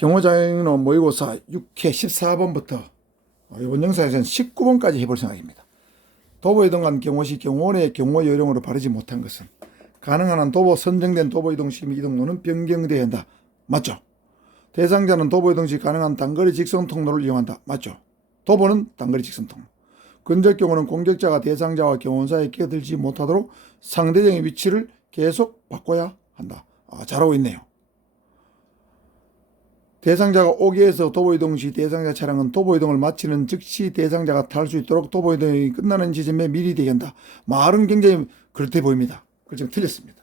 경호장애인은 모의고사 6회 14번부터 이번 영상에서는 19번까지 해볼 생각입니다. 도보 이동한 경호시 경호원의 경호 요령으로 바르지 못한 것은 가능한 한 도보 선정된 도보 이동 시 이동로는 변경되어야 한다. 맞죠? 대상자는 도보 이동 시 가능한 단거리 직선 통로를 이용한다. 맞죠? 도보는 단거리 직선 통로. 근접 경우는 공격자가 대상자와 경호원 사이에 끼어들지 못하도록 상대적인 위치를 계속 바꿔야 한다. 잘하고 있네요. 대상자가 오기에서 도보이동 시 대상자 차량은 도보이동을 마치는 즉시 대상자가 탈 수 있도록 도보이동이 끝나는 지점에 미리 대기한다. 말은 굉장히 그렇게 보입니다. 그렇지만 틀렸습니다.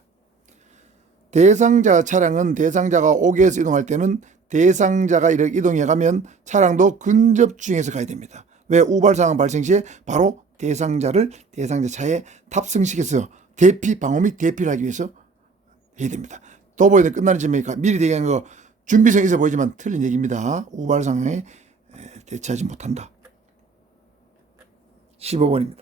대상자 차량은 대상자가 오기에서 이동할 때는 대상자가 이렇게 이동해가면 차량도 근접 주행해서 가야 됩니다. 왜? 우발 상황 발생 시에 바로 대상자를 대상자 차에 탑승시켜서 대피, 방호 및 대피를 하기 위해서 해야 됩니다. 도보이동 끝나는 지점에 미리 대기하는 거 준비성 있어 보이지만 틀린 얘기입니다. 우발 상황에 대처하지 못한다. 15번입니다.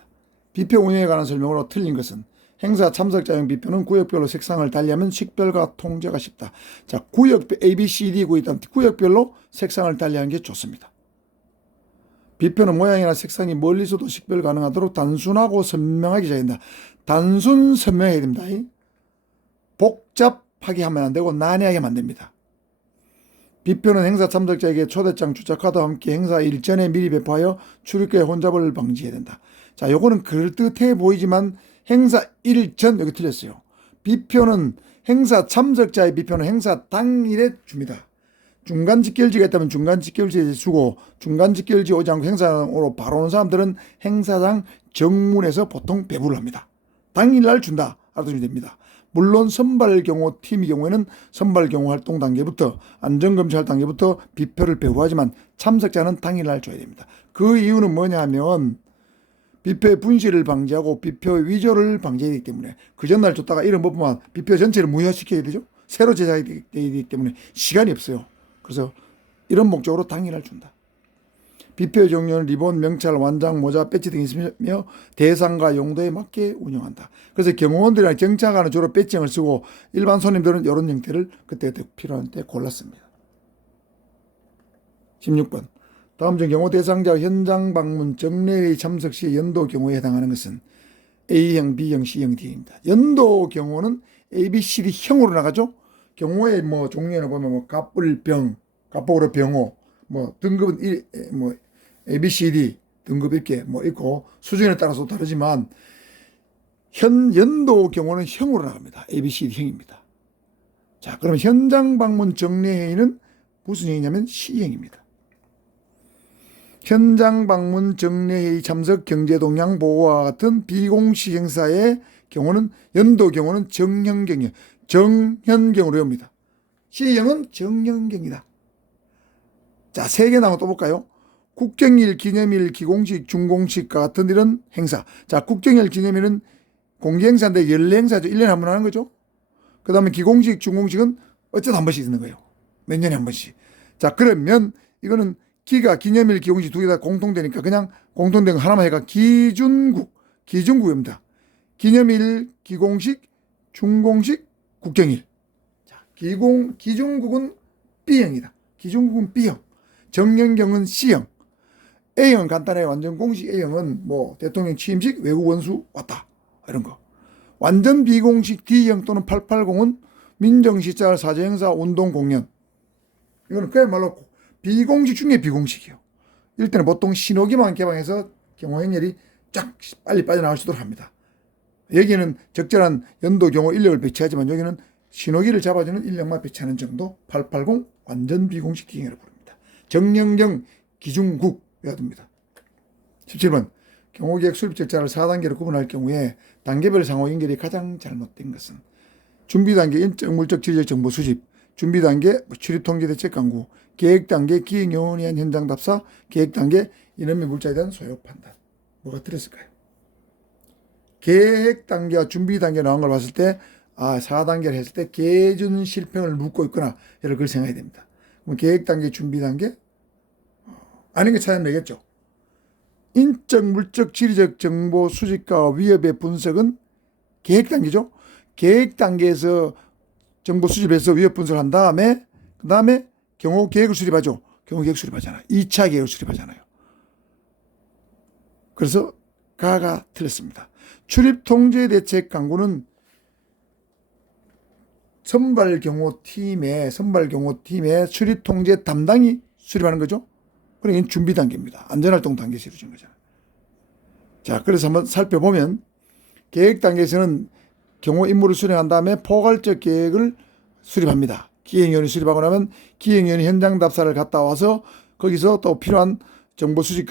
비표 운영에 관한 설명으로 틀린 것은 행사 참석자용 비표는 구역별로 색상을 달리하면 식별과 통제가 쉽다. 자, 구역별 A, B, C, D 구역이 있다면 구역별로 색상을 달리하는 게 좋습니다. 비표는 모양이나 색상이 멀리서도 식별 가능하도록 단순하고 선명하게 해야 된다. 단순 선명해야 됩니다. 복잡하게 하면 안 되고 난해하게 하면 안 됩니다. 비표는 행사 참석자에게 초대장 주차카드와 함께 행사 일전에 미리 배포하여 출입구의 혼잡을 방지해야 된다. 자, 요거는 그럴듯해 보이지만 행사 일전 여기 틀렸어요. 비표는 행사 참석자의 비표는 행사 당일에 줍니다. 중간 직결지가 있다면 중간 직결지에 주고 중간 직결지 오지 않고 행사장으로 바로 오는 사람들은 행사장 정문에서 보통 배부를 합니다. 당일날 준다. 알아두시면 됩니다. 물론 선발 경호 팀의 경우에는 선발 경호 활동 단계부터 안전검찰 단계부터 비표를 배부하지만 참석자는 당일날 줘야 됩니다. 그 이유는 뭐냐 하면 비표의 분실을 방지하고 비표의 위조를 방지해야 되기 때문에 그 전날 줬다가 이런 못 보면 비표 전체를 무효시켜야 되죠. 새로 제작이 되기 때문에 시간이 없어요. 그래서 이런 목적으로 당일날 준다. 비표의 종류는 리본, 명찰, 완장, 모자, 배지 등이 있으며 대상과 용도에 맞게 운영한다. 그래서 경호원들이나 경찰관은 주로 배지형을 쓰고 일반 손님들은 이런 형태를 그때 필요한 때 골랐습니다. 16번. 다음 중 경호 대상자 현장 방문 정례회의 참석 시 연도 경호에 해당하는 것은 A형, B형, C형, D입니다. 연도 경호는 A, B, C, D 형으로 나가죠. 경호의 종류를 보면 갑불병, 갑복으로 병호, 등급은 A, B, C, D 등급 이렇게 있고 수준에 따라서 다르지만 연도 경우는 형으로 나갑니다. A, B, C, D 형입니다. 자, 그럼 현장 방문 정례회의는 무슨 형이냐면 C형입니다. 현장 방문 정례회의 참석 경제 동향 보고와 같은 비공식 행사의 경우는 연도 경우는 정현경이에요. 정현경으로 엽니다. C형은 정현경이다. 자, 3개 나온 거 또 볼까요? 국경일, 기념일, 기공식, 중공식과 같은 이런 행사. 자, 국경일, 기념일은 공개행사인데 연례 행사죠. 1년에 한 번 하는 거죠. 그 다음에 기공식, 중공식은 어쩌다 한 번씩 있는 거예요. 몇 년에 한 번씩. 자, 그러면 이거는 기념일, 기공식 두 개 다 공통되니까 그냥 공통된 거 하나만 해가 기준국입니다. 기념일, 기공식, 중공식, 국경일. 자, 기준국은 B형이다. 기준국은 B형. 정연경은 C형. A형은 간단해요. 완전 공식 A형은 대통령 취임식, 외국 원수 왔다. 이런 거. 완전 비공식 D형 또는 880은 민정시찰, 사제행사, 운동, 공연. 이거는 그야말로 비공식 중에 비공식이에요. 이럴 때는 보통 신호기만 개방해서 경호행렬이 쫙 빨리 빠져나갈 수 있도록 합니다. 여기는 적절한 연도 경호 인력을 배치하지만 여기는 신호기를 잡아주는 인력만 배치하는 정도 880 완전 비공식 D형이라고 부릅니다. 정연경 기준국 외워둡니다. 17번. 경호계획 수립 절차를 4단계로 구분할 경우에 단계별 상호 연결이 가장 잘못된 것은 준비단계 인적 물적 지리적 정보 수집, 준비단계 출입통제 대책 강구, 계획단계 기획요원에 의한 현장 답사, 계획단계 인원 및 물자에 대한 소요 판단. 뭐가 틀렸을까요? 계획단계와 준비단계 나온 걸 봤을 때 4단계를 했을 때 계준 실평을 묻고 있구나. 이걸 그걸 생각해야 됩니다. 그럼 계획단계, 준비단계 아닌 게 찾아내겠죠. 인적, 물적, 지리적 정보 수집과 위협의 분석은 계획 단계죠. 계획 단계에서 정보 수집해서 위협 분석을 한 다음에 그 다음에 경호 계획을 수립하죠. 경호 계획 수립하잖아요. 2차 계획을 수립하잖아요. 그래서 가가 틀렸습니다. 출입 통제 대책 강구는 선발 경호팀의 출입 통제 담당이 수립하는 거죠. 그러니까 준비 단계입니다. 안전활동 단계에서 이루어진 거잖아요. 자, 그래서 한번 살펴보면 계획 단계에서는 경호 임무를 수행한 다음에 포괄적 계획을 수립합니다. 기획위원이 수립하고 나면 기획위원이 현장 답사를 갔다 와서 거기서 또 필요한 정보 수집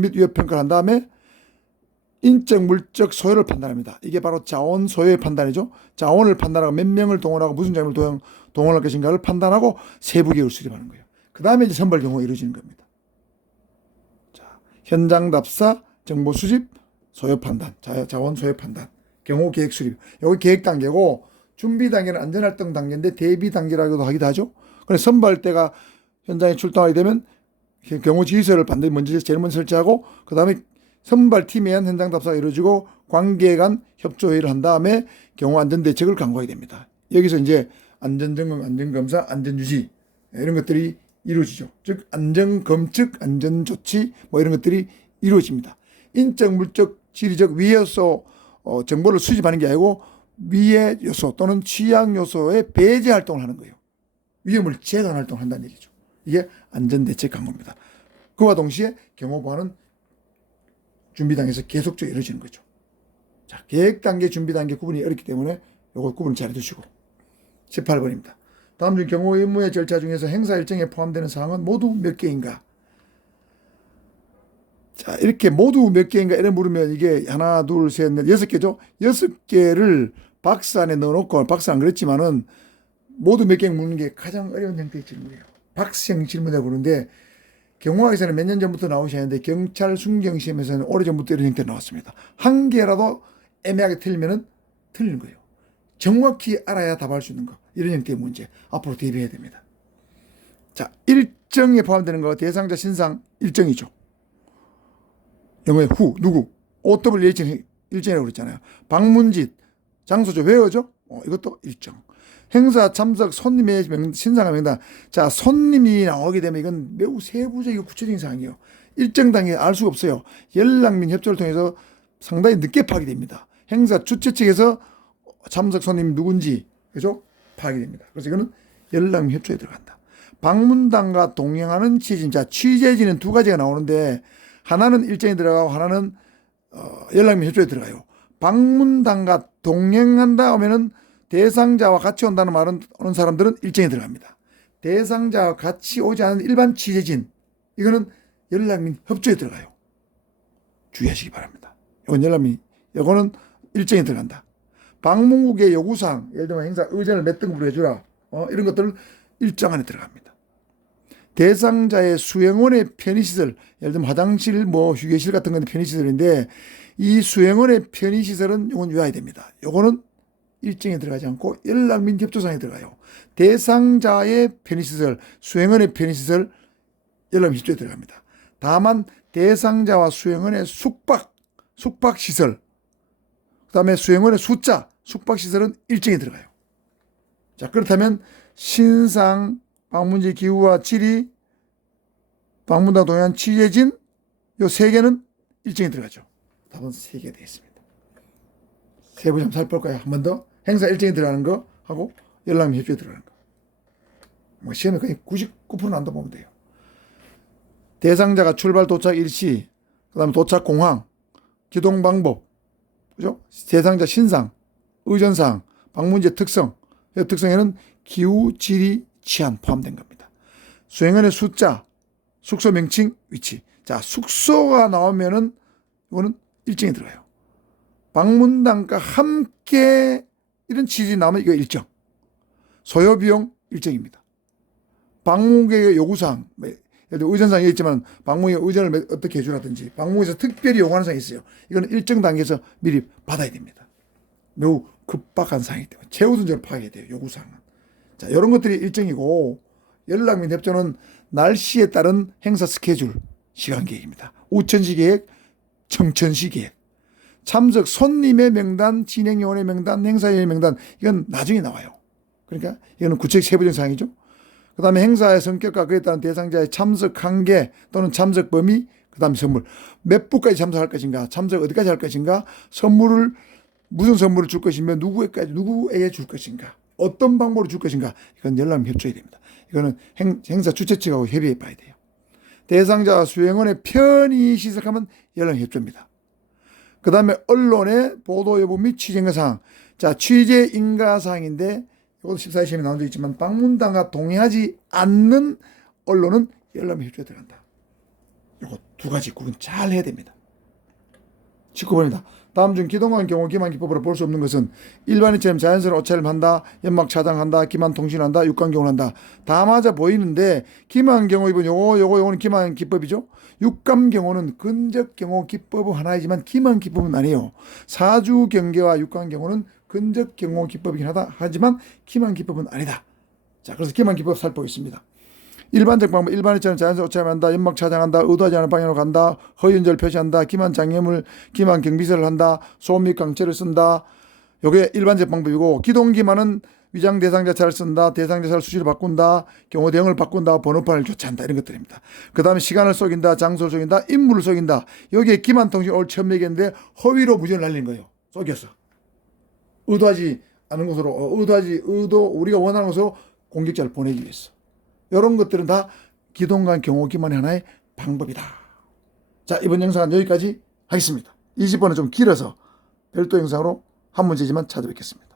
및 위협 평가를 한 다음에 인적 물적 소요를 판단합니다. 이게 바로 자원 소요의 판단이죠. 자원을 판단하고 몇 명을 동원하고 무슨 자원을 동원할 것인가를 판단하고 세부 계획을 수립하는 거예요. 그 다음에 이제 선발 경호가 이루어지는 겁니다. 자, 현장 답사, 정보 수집, 소요 판단, 자원 소요 판단, 경호 계획 수립. 여기 계획 단계고 준비 단계는 안전활동 단계인데 대비 단계라고도 하기도 하죠. 그래서 선발대가 현장에 출동하게 되면 경호 지휘서를 반드시 제일 먼저 설치하고 그 다음에 선발팀에 의한 현장 답사가 이루어지고 관계 간 협조회의를 한 다음에 경호 안전대책을 강구하게 됩니다. 여기서 이제 안전점검, 안전검사, 안전유지 이런 것들이 이루어지죠. 즉 안전검측, 안전조치 뭐 이런 것들이 이루어집니다. 인적, 물적, 지리적 위해 요소 정보를 수집하는 게 아니고 위해 요소 또는 취약 요소의 배제 활동을 하는 거예요. 위험을 제거하는 활동을 한다는 얘기죠. 이게 안전대책 강구입니다. 그와 동시에 경호 보안은 준비 단계에서 계속적으로 이루어지는 거죠. 자, 계획 단계, 준비 단계 구분이 어렵기 때문에 이거 구분을 잘 해두시고 18번입니다. 다음 중 경호 임무의 절차 중에서 행사 일정에 포함되는 사항은 모두 몇 개인가? 자, 이렇게 모두 몇 개인가 이래 물으면 이게 하나, 둘, 셋, 넷, 6개죠. 6개를 박스 안에 넣어놓고 박스 안 그랬지만은 모두 몇 개 묻는 게 가장 어려운 형태의 질문이에요. 박스형 질문이라고 부르는데 경호학에서는 몇 년 전부터 나오셨는데 경찰 순경시험에서는 오래전부터 이런 형태로 나왔습니다. 한 개라도 애매하게 틀리면 틀리는 거예요. 정확히 알아야 답할 수 있는 거. 이런 형태의 문제 앞으로 대비해야 됩니다. 자, 일정에 포함되는 거 대상자 신상 일정이죠. 영어의 후, 누구, OW 일정이라고 그랬잖아요. 방문짓, 장소죠. 왜요죠? 이것도 일정. 행사 참석 손님의 신상과 명단. 자, 손님이 나오게 되면 이건 매우 세부적이고 구체적인 사항이에요. 일정 단계에 알 수가 없어요. 연락 및 협조를 통해서 상당히 늦게 파악이 됩니다. 행사 주최 측에서 참석 손님이 누군지 그죠? 파악이 됩니다. 그래서 이거는 연락 및 협조에 들어간다. 방문단과 동행하는 취재진. 자, 취재진은 두 가지가 나오는데 하나는 일정에 들어가고 하나는 연락 및 협조에 들어가요. 방문단과 동행한다 하면은 대상자와 같이 온다는 말은 오는 사람들은 일정에 들어갑니다. 대상자와 같이 오지 않은 일반 취재진 이거는 연락 및 협조에 들어가요. 주의하시기 바랍니다. 이거는 일정에 들어간다. 방문국의 요구사항 예를 들면 행사 의전을 몇 등급으로 해주라 이런 것들 일정 안에 들어갑니다. 대상자의 수행원의 편의시설 예를 들면 화장실 뭐 휴게실 같은 건 편의시설인데 이 수행원의 편의시설은 이건 외워야 됩니다. 이거는 일정에 들어가지 않고 연락 및 협조사항에 들어가요. 대상자의 편의시설, 수행원의 편의시설, 연락 및 협조에 들어갑니다. 다만 대상자와 수행원의 숙박시설, 그 다음에 수행원의 숫자, 숙박시설은 일정에 들어가요. 자, 그렇다면 신상, 방문지 기후와 지리, 방문단 동행한 취재진 요 세 개는 일정에 들어가죠. 답은 3개 되겠습니다. 세부 좀 살펴볼까요? 한 번 더. 행사 일정에 들어가는 거 하고 연락 및 협조에 들어가는 거. 뭐 시험에 거의 99% 난다 보면 돼요. 대상자가 출발 도착 일시, 그 다음에 도착 공항, 기동 방법, 그죠? 대상자 신상, 의전사항, 방문지의 특성, 이 특성에는 기후, 지리, 치안 포함된 겁니다. 수행원의 숫자, 숙소 명칭, 위치. 자, 숙소가 나오면은 이거는 일정에 들어가요. 방문단과 함께 이런 취지 나오면 이거 일정. 소요비용 일정입니다. 방문객의 요구사항, 예를 들어 의전사항이 있지만 방문객 의전을 어떻게 해주라든지 방문에서 특별히 요구하는 사항이 있어요. 이거는 일정 단계에서 미리 받아야 됩니다. 매우 급박한 사항이기 때문에 최우선적으로 파악해야 돼요. 요구사항은. 자, 이런 것들이 일정이고 연락 및 협조는 날씨에 따른 행사 스케줄, 시간 계획입니다. 우천시 계획, 청천시 계획. 참석 손님의 명단, 진행요원의 명단, 행사요원의 명단 이건 나중에 나와요. 그러니까 이거는 구체적 세부적인 사항이죠. 그 다음에 행사의 성격과 그에 따른 대상자의 참석 한계 또는 참석 범위, 그 다음에 선물. 몇 부까지 참석할 것인가, 참석 어디까지 할 것인가, 선물을, 무슨 선물을 줄 것이며, 누구에게 줄 것인가, 어떤 방법으로 줄 것인가, 이건 열람 협조해야 됩니다. 이거는 행사 주최 측하고 협의해 봐야 돼요. 대상자와 수행원의 편의 시설하면 열람 협조입니다. 그 다음에 언론의 보도 여부 및 취재 인가사항. 자, 취재 인가사항인데 이것도 14회 시험에 나온 적 있지만 방문단과 동의하지 않는 언론은 열람 협조에 들어간다. 이거 두 가지 구분 잘 해야 됩니다. 19번입니다. 다음 중 기동관 경우 기만 기법으로 볼 수 없는 것은 일반인처럼 자연스러운 옷차림을 한다, 연막 차장한다, 기만 통신한다, 육관 경호를 한다. 다 맞아 보이는데 기만 경호 이번 요거는 기만 기법이죠. 육감 경호는 근적 경호 기법은 하나이지만 기만 기법은 아니에요. 사주 경계와 육관 경호는 근적 경호 기법이긴 하지만 기만 기법은 아니다. 자, 그래서 기만 기법 살펴보겠습니다. 일반적 방법, 일반인처럼 자연스러운 옷차림을 한다, 연막 차장한다, 의도하지 않은 방향으로 간다, 허위운전을 표시한다, 기만 장애물, 기만 경비서를 한다, 소음 및 강체를 쓴다. 요게 일반적 방법이고, 기동기만은 위장 대상자 차를 쓴다, 대상자 차를 수시로 바꾼다, 경호 대응을 바꾼다, 번호판을 교체한다, 이런 것들입니다. 그 다음에 시간을 속인다, 장소를 속인다, 인물을 속인다. 여기에 기만통신 오늘 처음 얘기했는데 허위로 무전을 날리는 거예요. 속였어. 의도하지 않은 곳으로, 우리가 원하는 곳으로 공격자를 보내기 위해서. 이런 것들은 다 기동관 경호기만의 하나의 방법이다. 자, 이번 영상은 여기까지 하겠습니다. 20번은 좀 길어서 별도 영상으로 한 문제지만 찾아뵙겠습니다.